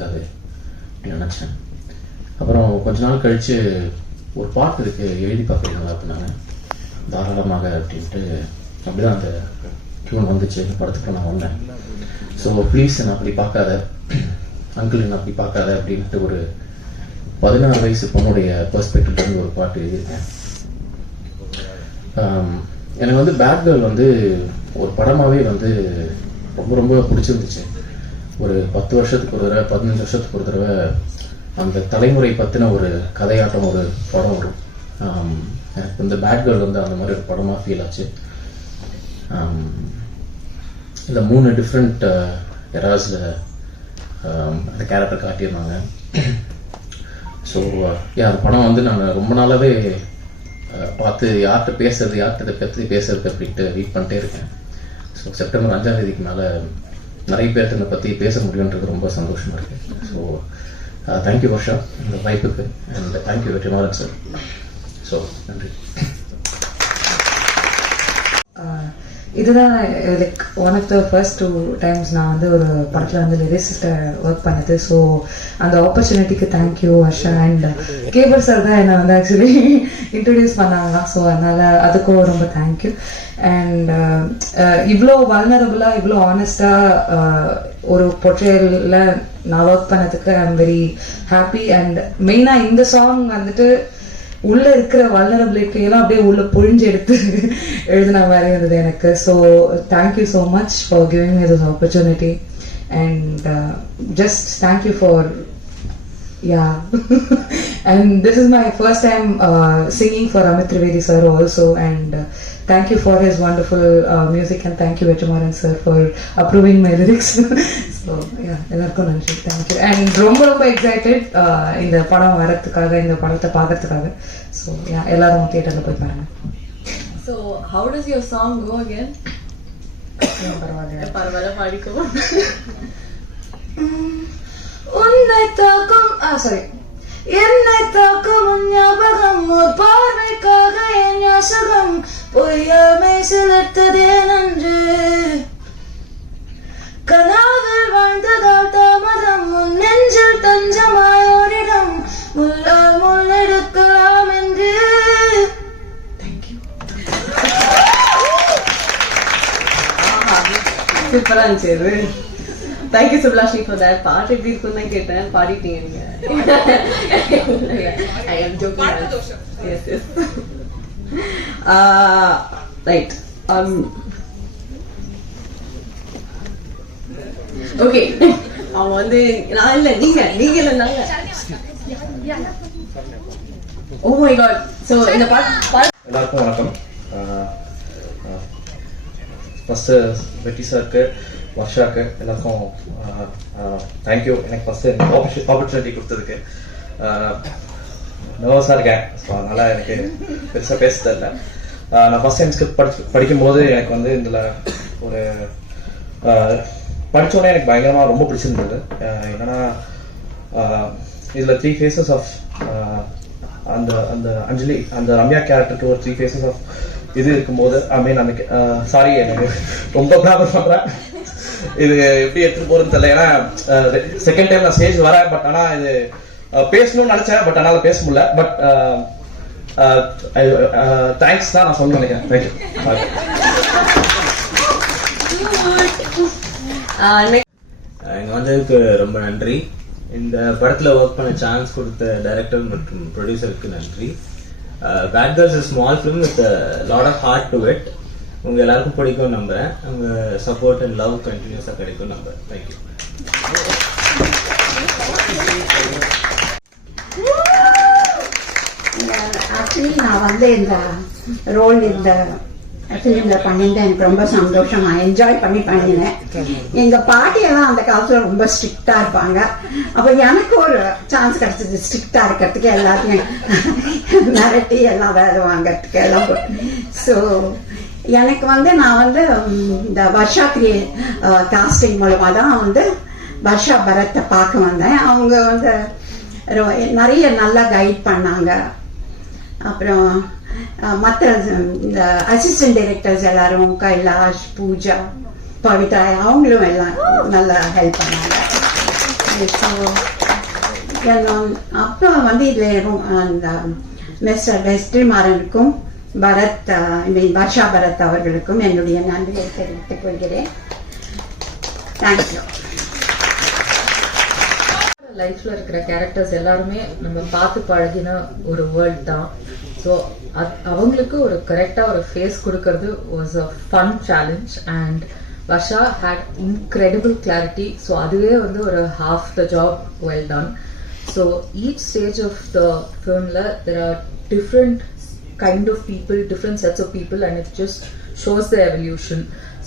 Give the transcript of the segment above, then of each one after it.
இருக்காது அப்படின்னு நினச்சேன். அப்புறம் கொஞ்ச நாள் கழித்து ஒரு பாட்டு இருக்குது, எழுதி பார்க்குறீங்களா அப்படின்னாங்க. தாராளமாக அப்படின்ட்டு அப்படி தான் அந்த டியூன் வந்துச்சு. படத்துக்கு நான் வந்தேன். ஸோ ப்ளீஸ் என்ன அப்படி பார்க்காத, அங்கிள் என்ன அப்படி பார்க்காத அப்படின்ட்டு ஒரு 16 வயசு பொண்ணுடைய பெர்ஸ்பெக்டிவ்லேருந்து ஒரு பாட்டு எழுதியிருக்கேன். எனக்கு வந்து பேட் கேர்ள் வந்து ஒரு படமாகவே வந்து ரொம்ப ரொம்ப பிடிச்சிருந்துச்சு. ஒரு 10 வருஷத்துக்கு ஒரு தடவை, 15 வருஷத்துக்கு ஒரு தடவை அந்த தலைமுறை பற்றின ஒரு கதையாட்டம் ஒரு படம் வரும். எனக்கு இந்த பேட் கேர்ள் வந்து அந்த மாதிரி ஒரு படமாக ஃபீல் ஆச்சு. இந்த 3 டிஃப்ரெண்ட் எராஸில் அந்த கேரக்டர் காட்டியிருந்தாங்க. ஸோ அந்த படம் வந்து நான் ரொம்ப நாளாகவே பார்த்து யார்கிட்ட பேசுறது, யார்கிட்ட பற்றி பேசுறது அப்படின்ட்டு வெயிட் பண்ணிட்டே இருக்கேன். ஸோ செப்டம்பர் 5ஆம் தேதிக்கு மேலே நிறைய பேர்த்து இதை பற்றி பேச முடியுன்றது ரொம்ப சந்தோஷமாக இருக்குது. ஸோ தேங்க்யூ வர்ஷா இந்த வாய்ப்புக்கு, and thank you Vetrimaaran sir. So நன்றி. இதுதான் like one of the first 2 times நான் வந்து ஒரு படத்தில் வந்து லிரிசிஸ்ட்டை ஒர்க் பண்ணது. ஸோ அந்த ஆப்பர்ச்சுனிட்டிக்கு thank you Varsha. And Cable sir தான் என்னை வந்து ஆக்சுவலி இன்ட்ரடியூஸ் பண்ணாங்களாம். ஸோ அதனால் அதுக்கும் ரொம்ப தேங்க்யூ. அண்ட் இவ்வளோ வல்னரபுளாக, இவ்வளோ ஆனஸ்டாக ஒரு பொர்ட்ரேயலில் நான் ஒர்க் பண்ணதுக்கு I am very happy. And மெயினாக இந்த சாங் வந்துட்டு உள்ள இருக்கிற வல்னரபிலிட்டி எல்லாம் அப்படியே உள்ள பொழிஞ்சு எடுத்து எழுதின மாதிரி இருந்தது எனக்கு. So thank you so much for giving me this opportunity. And just thank you for and this is my first time singing for Amit Trivedi sir also, and thank you for his wonderful music, and thank you Vetrimaran sir for approving my lyrics. So ellarkum nandri, thank you. And ரொம்ப excited இந்த படம் வரதுக்காக, இந்த படத்தை பார்க்கிறதுக்காக. So எல்லாரும் தியேட்டர்ல போய் பாருங்க. So how does your song go again? பரவாயில்ல பாடிக்கோ. உன்னை தாக்கும் சாரி என்னை தாக்கும் ஞாபகம், ஒரு பார்வைக்காக என் ஞாசகம் பொய்யாமை சிலர்த்ததே நன்று. கனாவில் வாழ்ந்ததால் தாமதம், உன் நெஞ்சில் தஞ்சமாயோரிடம் முள்ளால் முள்ளெடுக்கலாம் என்று. சூப்பரா இருந்துச்சு. Thank you Subhashini for that part. எப்படி இருக்குன்னு கேட்டேன், பாடிட்டீங்க நீங்க. I am joking. Yes, yes. Right. Okay. அவங்க வந்து நான் இல்ல, நீங்க இல்ல நாங்க. Oh my god. So இந்த பாட்டு எல்லாருக்கும் வணக்கம். ஃபர்ஸ்ட் வெட்டி சாருக்கு, வர்ஷாக்கு எல்லாருக்கும் தேங்க்யூ. எனக்கு ஃபஸ்ட்டு எனக்கு ஆப்பர்ச்சுனிட்டி கொடுத்ததுக்கு. நர்வஸாக இருக்கேன். ஸோ அதனால் எனக்கு பெருசாக பேச தெரியல. நான் ஃபஸ்ட் டைம் ஸ்கிரிப்ட் படிக்கும்போது எனக்கு வந்து இதில் ஒரு படித்தோடனே எனக்கு பயங்கரமாக ரொம்ப பிடிச்சிருந்தது. என்னென்னா இதில் 3 phases ஆஃப் அந்த அந்த அஞ்சலி, அந்த ரம்யா கேரக்டருக்கு ஒரு 3 phases ஆஃப் இது இருக்கும்போது ஐ மீன் அந்த சாரி எனக்கு ரொம்ப ப்ராப்ளம் பண்ணுறேன். இது எப்படி எடுத்துட்டு போறதுன்னு தெரியல. ஏன்னா செகண்ட் டைம் நான் ஸ்டேஜ் வரேன். பட் ஆனா இது பேசணும்னு நினைச்சேன், பட் அதனால பேச முடியல. பட் தேங்க்ஸ் தான் நான் சொல்ல நினைக்கிறேன். தேங்க்யூ. இங்க வந்ததுக்கு ரொம்ப நன்றி. இந்த படத்துல ஒர்க் பண்ண சான்ஸ் கொடுத்த டைரக்டர் மற்றும் ப்ரொடியூசருக்கு நன்றி. Bad girls is small film with lot of heart to it. உங்க எல்லாருக்கும் பிடிக்கும் நம்புறேன். உங்க சப்போர்ட் அண்ட் லவ் கண்டினியூஸா கிடைக்கும் நம்புறேன். தேங்க்யூ. ஆக்சுவலி நான் வந்து இந்த ரோல் இந்த ஃபிலிம்ல பண்ணியிருந்தேன். எனக்கு ரொம்ப சந்தோஷம். நான் என்ஜாய் பண்ணி பண்ணினேன். எங்க பாட்டியெல்லாம் அந்த காலத்துல ரொம்ப ஸ்ட்ரிக்டா இருப்பாங்க. அப்ப எனக்கு ஒரு சான்ஸ் கிடைச்சது ஸ்ட்ரிக்டா இருக்கிறதுக்கு, எல்லாத்தையும் மிரட்டி எல்லாம் வேலை வாங்கறதுக்கு எல்லாம். ஸோ எனக்கு வந்து நான் வந்து இந்த வர்ஷா காஸ்டிங் மூலமா தான் வந்து வர்ஷா பரத்தை பார்க்க வந்தேன். அவங்க வந்து நிறைய நல்லா கைட் பண்ணாங்க. அப்புறம் மற்ற இந்த அசிஸ்டன்ட் டைரக்டர்ஸ் எல்லாரும் கைலாஷ், பூஜா, பவித்ரா அவங்களும் எல்லாம் நல்லா ஹெல்ப் பண்ணாங்க. அப்புறம் வந்து இதில் அந்த மிஸ்டர் வெற்றிமாறனுக்கும் பரத் வர்ஷா பரத் அவர்களுக்கும் என்னுடைய நன்றியை தெரிவித்துக் கொள்கிறேன். தேங்க்யூ. லைஃப்ல இருக்கிற கேரக்டர்ஸ் எல்லாருமே நம்ம பார்த்து பழகின ஒரு வேர்ல்ட் தான். ஸோ அவங்களுக்கு ஒரு கரெக்டா ஒரு ஃபேஸ் கொடுக்கறது was a fun challenge. And Varsha had incredible clarity. So அதுவே வந்து ஒரு half the job well done. So each stage of the ஃபிலிம்ல there are different kind of people, different sets of people, and it just shows the evolution.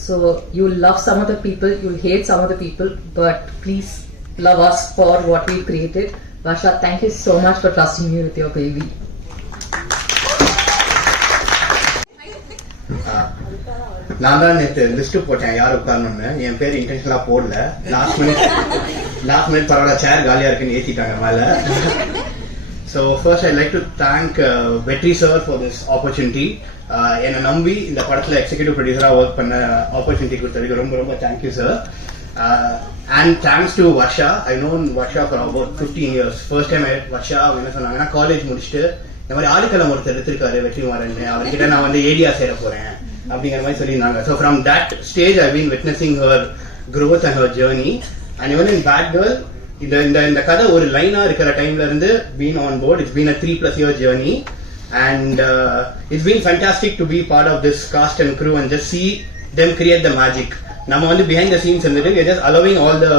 So you'll love some of the people, you'll hate some of the people, but please love us for what we've created. Varsha, thank you so much for trusting me with your baby. நான் தான் நேற்று list போட்டேன் யார் உட்காரணும்னு. என் பேர் இன்டென்ஷனலா போடல. Last minute பரவாயில்ல, சேர் காலியா இருக்குன்னு ஏற்றிட்டாங்க மேலே. So first I'd like to thank Vetri sir for this opportunity. என்னை நம்பி இந்த படத்தில் எக்ஸிக்யூட்டிவ் ப்ரொடியூசராக ஒர்க் பண்ண ஆப்பர்ச்சுனிட்டி கொடுத்ததுக்கு ரொம்ப ரொம்ப thank you sir. And thanks to Varsha. I known Varsha for about 15 years. First time Varsha அவங்க என்ன சொன்னாங்கன்னா, காலேஜ் முடிச்சுட்டு இந்த மாதிரி ஆளுக்களம் ஒருத்தர் எடுத்திருக்காரு வெற்றிமாறன், அவர்கிட்ட நான் வந்து ஏடியா சேர போறேன் அப்படிங்கிற மாதிரி சொல்லியிருந்தாங்க. So from that stage I been witnessing her growth and her journey. And even in Bad Girl, இந்த கதை ஒரு லைனா இருக்கிற டைம்ல இருந்து been on board. It's been a 3+ year journey, and it's been fantastic to be part of this cast and crew and just see them create the magic. நம்ம வந்து behind the scenes இருந்துட்டு we're just allowing all the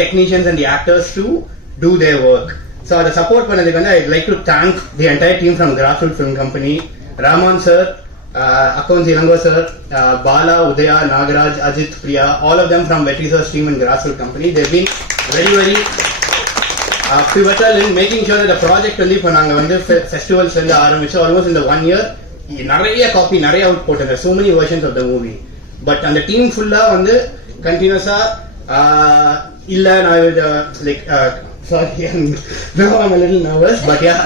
technicians and the actors to do their work. So அதை support பண்ணதுக்கு வந்து I'd like to thank the entire team from Grassroots Film Company, Raman sir, Akon Zilango sir, Bala, Udaya, Nagaraj, Ajit, Priya, all of them from Vetri sir's team and Grassroots Company. They've been very pivotal in making sure that the project வந்து இப்போ நாங்கள் வந்து festivals வந்து ஆரம்பிச்சு almost இந்த 1 year நிறைய copy நிறைய out போட்டு so many versions of the movie. But அந்த டீம் ஃபுல்லா வந்து கண்டினியூஸா இல்ல நான் like sorry, now I'm a little nervous, but yeah,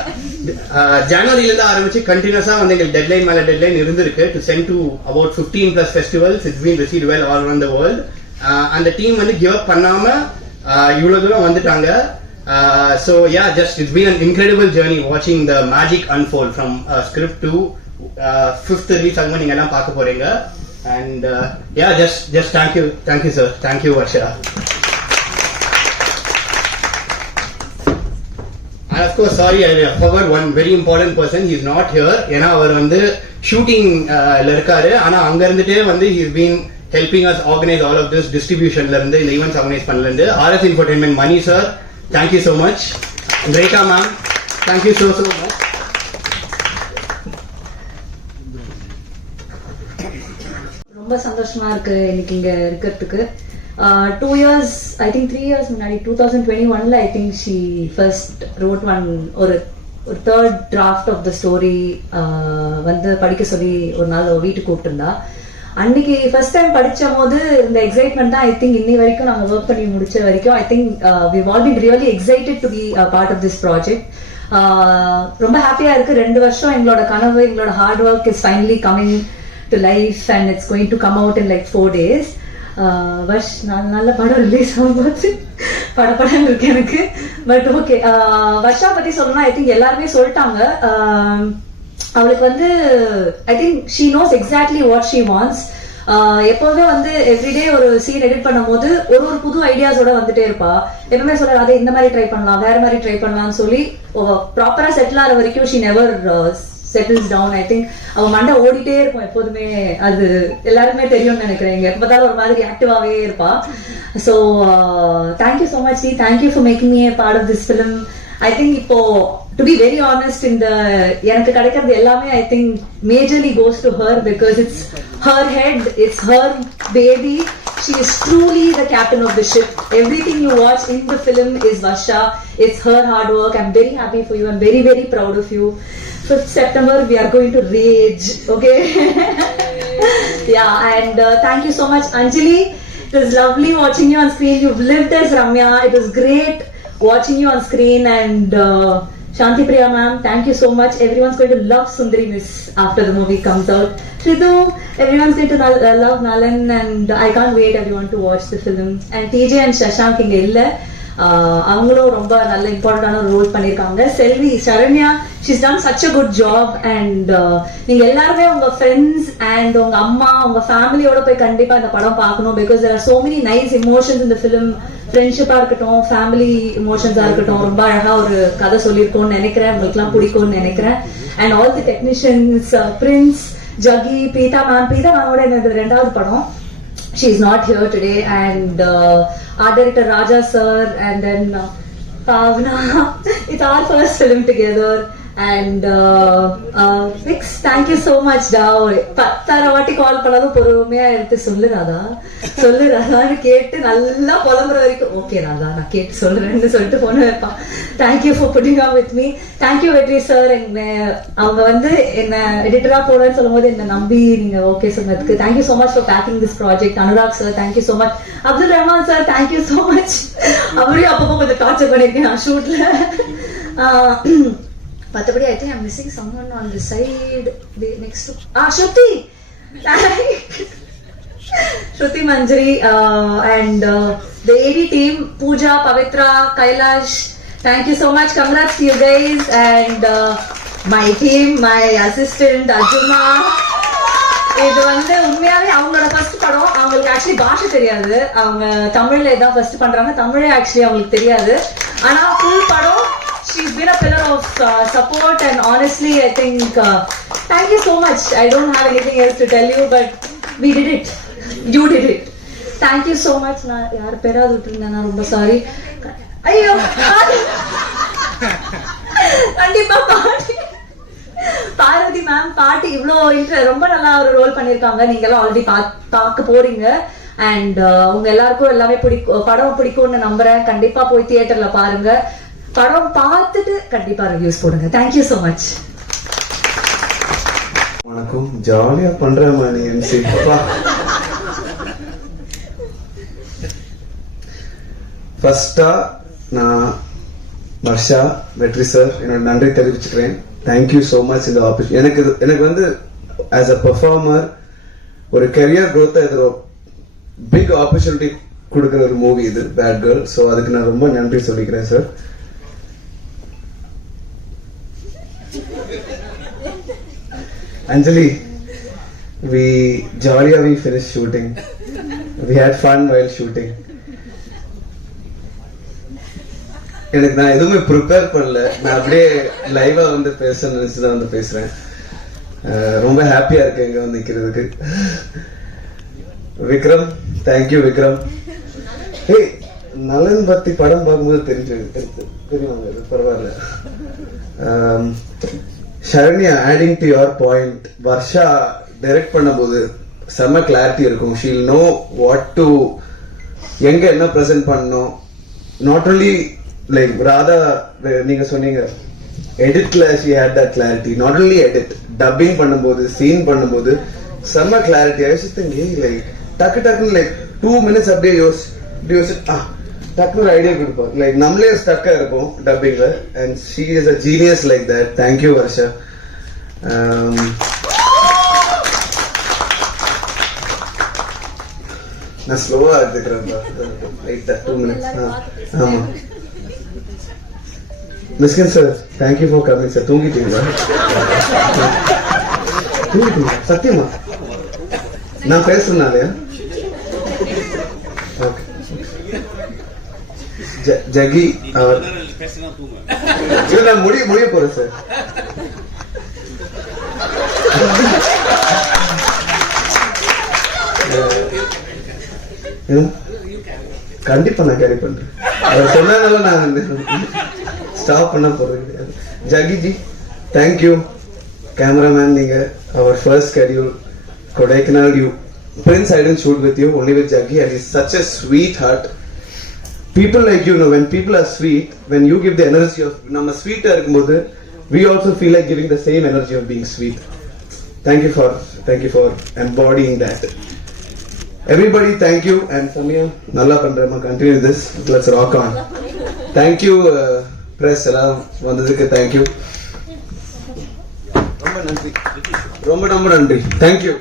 ஜனவரில இருந்து ஆரம்பிச்சு கண்டினியூஸா வந்து எங்களுக்கு டெட்லைன் மேல டெட்லைன் இருந்திருக்கு to send to about 15+ festivals. It's been received well all around the world. அந்த டீம் வந்து give up பண்ணாம இவ்வளவு தூரம் வந்துட்டாங்க. So yeah, just it's been an incredible journey watching the magic unfold from script to 5th release ஆகும் நீங்க எல்லாம் பார்க்க போறீங்க. And yeah, just thank you sir, thank you Varsha. And of course, sorry, I forgot one very important person. He's not here. ஏன்னா அவர் வந்து ஷூட்டிங்ல இருக்காரு. ஆனா அங்க இருந்துட்டே வந்து he's been helping us organize all of this distributionல இருந்து இந்த ஈவென்ட்ஸ் ஆர்கனைஸ் பண்ணல இருந்து. RS Entertainment Mani sir, thank you so much. Rekha ma'am, thank you so much. ரொம்ப சந்தோஷமா இருக்கு இன்னைக்கு இங்க இருக்கிறதுக்கு. 2 years, I think 3 years முன்னாடி 2021ல I think she first wrote ஒரு third draft of the story வந்து படிக்க சொல்லி ஒரு நாள் வீட்டுக்கு கூப்பிட்டுருந்தா. அன்னைக்கு ஃபர்ஸ்ட் டைம் படிச்ச போது இந்த எக்ஸைட்மெண்ட் தான் ஐ திங்க் இன்னி வரைக்கும் நாங்கள் ஒர்க் பண்ணி முடிச்ச வரைக்கும் I think we've all been really excited to be a part of this project. ரொம்ப ஹாப்பியா இருக்கு. 2 வருஷம் எங்களோட கனவு, எங்களோட hard work is finally coming to life and it's going to come out in like 4 days. நல்ல படம் ரிலீஸ் ஆகும்போது படப்படம் இருக்கு எனக்கு. பட் ஓகே, வர்ஷா பத்தி சொல்லணும்னா ஐ திங்க் எல்லாருமே சொல்லிட்டாங்க. அவளுக்கு வந்து I think she nose exactly what she wants. எப்போதுமே வந்து எவ்ரிடே ஒரு சீன் எடிட் பண்ணும் போது ஒரு புது ஐடியாஸோட வந்துட்டே இருப்பா. எப்பவுமே சொல்றாரு அதை இந்த மாதிரி ட்ரை பண்ணலாம், வேற மாதிரி ட்ரை பண்ணலாம்னு சொல்லி ப்ராப்பரா செட்டில் ஆகிற வரைக்கும் she never settles down. I think அவ மண்டை ஓடிட்டே இருக்கும் எப்போதுமே. அது எல்லாருமே தெரியும்னு நினைக்கிறேன். எப்ப பார்த்தாலும் ஒரு மாதிரி ஆக்டிவாவே இருப்பா. ஸோ தேங்க்யூ ஸோ மச் டி, thank you for making me a part of this film. I think இப்போ to be very honest, இந்த எனக்கு கிடைக்கிறது எல்லாமே I think majorly goes to her because it's her head, it's her baby. She is truly the captain of the ship. Everything you watch in the film is Varsha. It's her hard work. I'm very happy for you. I'm very, very proud of you. 5th September, we are going to rage. Okay? Yeah, and thank you so much, Anjali. It was lovely watching you on screen. You've lived as Ramya. It was great watching you on screen. And Shanti Priya ma'am, thank you so much. Everyone's going to love Sundari Miss after the movie comes out. Shridu, everyone's going to love Nalan, and I can't wait everyone to watch the film. And TJ and Shashank inga illa. அவங்களும் ரொம்ப நல்ல இம்பார்ட்டன்டான ஒரு role பண்ணியிருக்காங்க. Selvi Saranya, she's done such a good job. And நீங்க எல்லாருமே உங்க friends and உங்க அம்மா உங்க ஃபேமிலியோட போய் கண்டிப்பா இந்த படம் பார்க்கணும். Because there are so many nice emotions இந்த ஃபிலிம். ஃப்ரெண்ட்ஷிப்பா இருக்கட்டும், ஃபேமிலி இமோஷன்ஸா இருக்கட்டும், ரொம்ப அழகா ஒரு கதை சொல்லியிருக்கோம்னு நினைக்கிறேன். உங்களுக்கு எல்லாம் பிடிக்கும்னு நினைக்கிறேன். And all the technicians, Prince, Jagi, Peetha மேமோட என்னது 2வது படம். She is not here today. And art director Raja sir, and then Pavna. It's our first film together. And Vix, thank you so much Dao. 10 வாட்டி கால் பண்ணாலும் பொறுமையா எடுத்து சொல்லு ராதான்னு கேட்டு நல்லா புலம்புற வரைக்கும் ஓகே ராதா நான் கேட்டு சொல்றேன்னு சொல்லிட்டு போன வைப்பான். Thank you for pudding up with me. Thank you வெற்றி சார். அவங்க வந்து என்ன எடிட்டரா போடுறேன்னு சொல்லும் போது என்ன நம்பி நீங்க ஓகே சொன்னதுக்கு thank you so much for backing this project. Anurag sir thank you so much. Abdul Rahman sir thank you so much. அவரையும் அப்பப்போ கொஞ்சம் டார்ச்சர் பண்ணிருக்கேன் நான் ஷூட்ல. மற்றபடி I think I'm missing someone on the side next to Shruti Manjari and the AD team, Pooja, Pavitra, Kailash, thank you so much. Congrats to you guys. And my team, my assistant Arjuna. இது வந்து உண்மையாவே அவங்களோட first படம். அவங்களுக்கு actually பாஷை தெரியாது. அவங்க தமிழ்ல இதான் ஃபர்ஸ்ட் பண்றாங்க. தமிழே ஆக்சுவலி அவங்களுக்கு தெரியாது. ஆனா ஃபுல் படம் she's been a pillar of support. And honestly I think thank you so much. I don't have anything else to tell you, but we did it. You did it. Thank you so much. நான் யார் பேராது விட்டுருந்தேன், நான் ரொம்ப sorry. ஐயோ கண்டிப்பா Parvati ma'am பாட்டி இவ்வளோ ரொம்ப நல்லா ஒரு ரோல் பண்ணியிருக்காங்க. நீங்க எல்லாம் ஆல்ரெடி பார்க்க போறீங்க. அண்ட் உங்க எல்லாருக்கும் எல்லாமே படம் பிடிக்கும்னு நம்புறேன். கண்டிப்பா போய் தியேட்டர்ல பாருங்க. படம் பார்த்துட்டு கண்டிப்பா ரிவ்யூஸ் போடுங்க. Thank you so much. வணக்கம். ஜாலியா பண்ற மாதிரி எம்சி. ஃபர்ஸ்டா நான் வர்ஷா, வெற்றி சார் என்னோட நன்றி தெரிவிச்சுக்கிறேன். Thank you so much. இந்த ஆப்பர்ச்சுனிட்டி எனக்கு வந்து ஆஸ் அ பெர்ஃபார்மர் ஒரு கெரியர் க்ரோத்தை இது பிக் ஆப்பர்ச்சுனிட்டி கொடுக்குற ஒரு மூவி இது பேட் கேர்ள். ஸோ அதுக்கு நான் ரொம்ப நன்றி சொல்லிக்கிறேன் sir. Anjali, we finished shooting. We had fun while shooting. எனக்கு நான் எதுவுமே ப்ரிப்பேர் பண்ணல. நான் அப்படியே லைவா வந்து பேசணும்னு நினைச்சுதான் வந்து பேசுறேன். ரொம்ப ஹாப்பியா இருக்கு இங்க வந்து நிக்கிறதுக்கு. விக்ரம், தேங்க்யூ விக்ரம். ஏய், நலன் பத்தி படம் பார்க்கும்போது தெரியுவாங்க, பரவாயில்ல. Sharanya, adding to your point, Varsha direct பண்ணும்போது செம்ம கிளாரிட்டி இருக்கும். ஷீல் நோ வாட் டு எங்க என்ன ப்ரெசென்ட் பண்ணணும். நாட் ஓன்லி லைக் ராதா, நீங்க சொன்னீங்க எடிட்ல she had that clarity. Not only edit, dubbing பண்ணும்போது சீன் பண்ணும்போது செம்ம clarity. I was thinking like டக்குன்னு லைக் 2 minutes அப்படியே யோசிச்சு டக்குனு ஒரு ஐடியா கொடுப்போம். லைக் நம்மளே ஸ்டக்கா இருப்போம் டப்பிங்ல. And she is a genius like that. Thank you Varsha. நான் ஸ்லோவா எடுத்துக்கிறேன். 2 minutes. ஆமா Mysskin sir, thank you for coming sir. தூங்கிட்டீங்களா? சத்தியமா நான் பேசுறேனாலே? ஓகே. ஜகி நான் முடிய போறேன் சார். கண்டிப்பா நான் கேரி பண்றேன். அவர் சொன்னதால நான் ஸ்டாப் பண்ண போறது கிடையாது. ஜகிஜி, தேங்க்யூ. கேமராமேன், நீங்க அவர் first schedule Kodaikanal. You Prince, I didn't shoot with you, only with Jaggi, and he's such a sweetheart. People like you know, when people are sweet, when you give the energy of nama sweet irukkumbodhu, we also feel like giving the same energy of being sweet. Thank you for embodying that. Everybody, thank you. And Samia, nalla pandrema, continue this. Let's rock on. Thank you press ella vandadukku. Thank you. Romba nandri. Thank you.